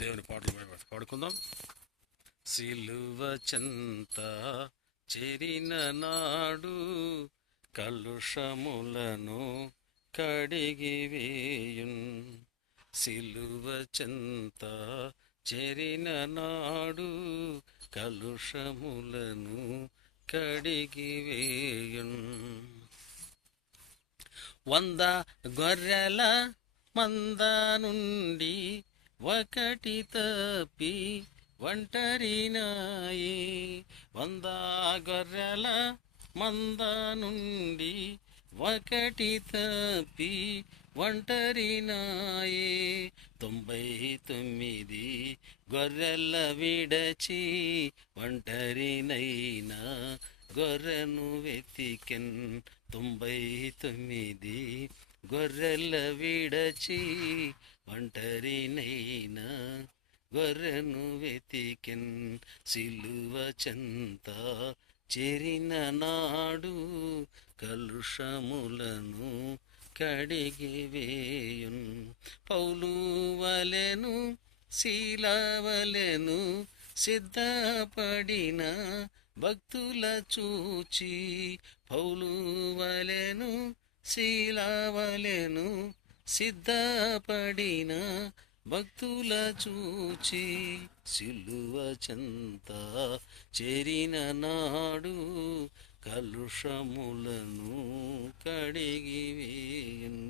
దేవుని పాటలు పాడుకుందాం. సిలువ చెంత చేరిన నాడు కలుషములను కడిగివేయున్. సిలువ చెంత చేరిన నాడు కలుషములను కడిగివేయున్. 100 గొర్రెల మంద నుండి ఒకటి తప్పి ఒంటరినాయే. 100 గొర్రెల మంద నుండి ఒకటి తప్పి ఒంటరినాయే. 99 గొర్రెల విడచి ఒంటరినైనా గొర్రెను వెతికెన్. 99 గొర్రెల విడచి ఒంటరినైనా గొర్రెను వెతికెన్. సిలువ చెంత చేరిన నాడు కలుషములను కడిగివేయున్. పౌలు వలెను శీలవలెను సిద్ధపడిన భక్తుల చూచి, పౌలు వలెను శీలవలెను సిద్ధపడిన భక్తుల చూచి, సిలువ చెంత చేరిన నాడు కలుషములను కడిగివేయున్.